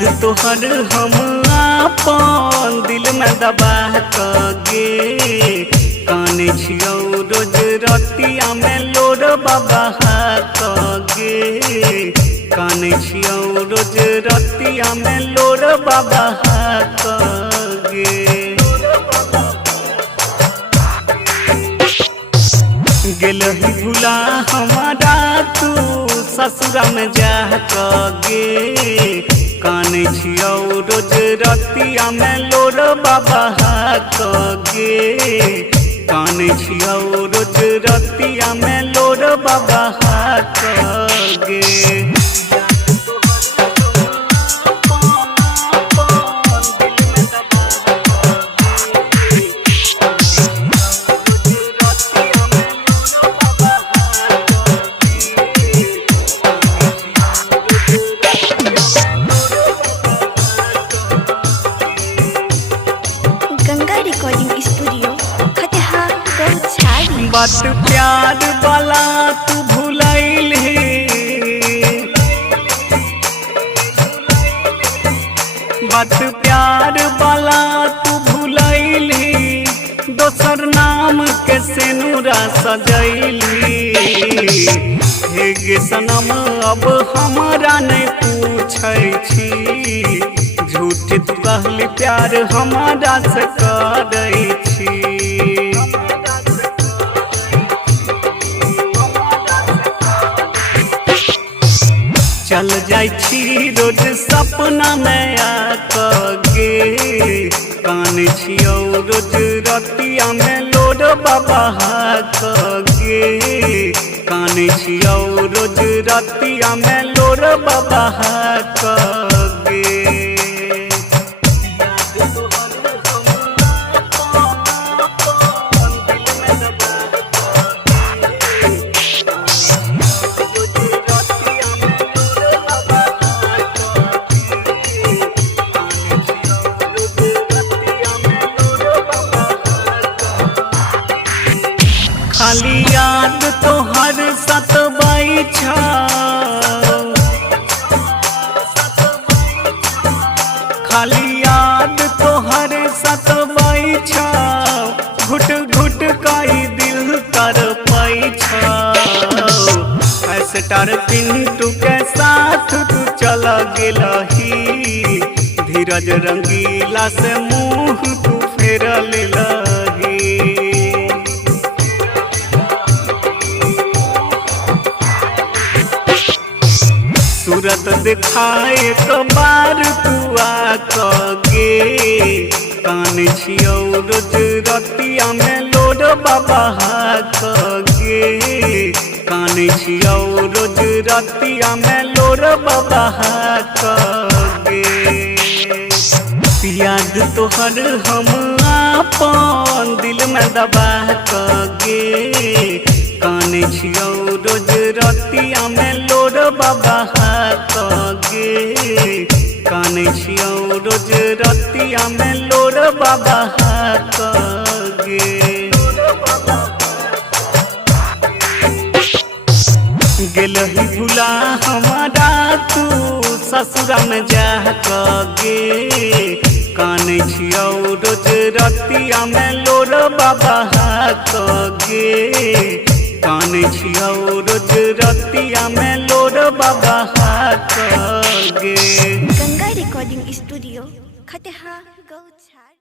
तोहर हम आपन दिल में दबा के काने छियौ रोज रतिया में लोर बाबा के काने छियौ रोज रतिया में लोर बाबा के गेलही भुला हमारा तू ससुरा में जाके काने छियौ रोज रतिया में लोर बाबा के काने छियौ रोज रतिया में लोर बाबा के रिकॉर्डिंग स्टूडियो खतहा गौछाली। बात प्यार वाला तू भुलाइल बात प्यार वाला तू भुलाइल दोसर नाम के सेनुरा सजैली हे गे सनम अब हमारा नहीं पूछै छी झूठ तू कहली प्यार हमारा से करै छी चल जाई छी रोज सपना में आके काने छियौ रोज रतिया में लोर बाबा के काने छियौ रोज रतिया में लोर बाबा के खाली याद तोहर सतबाई छौ खाली याद तोहर सतबाई छौ घुट घुट काई दिल कर पाई छौ ऐसे टार पिंटू के साथ तू चला गेलही धीरज रंगीला से मुँह तू फेर लेलही सूरत दिखाए एक बार तू आके काने छियौ रोज रतिया में लोर बाबा के काने छियौ रोज रतिया में लोर बाबा के याद तोहर हम आपन दिल में दबा के काने छियौ रोज रतिया में लोर बाबा के काने छियौ रोज रतिया में लोर बाबा के गेलही भुला हमारा तू ससुरा में जाके काने छियौ रोज रतिया में लोर बाबा के काने छियौ रोज रतिया में लोर बाबा के गंगा रिकॉर्डिंग स्टूडियो खतहा गौछाली।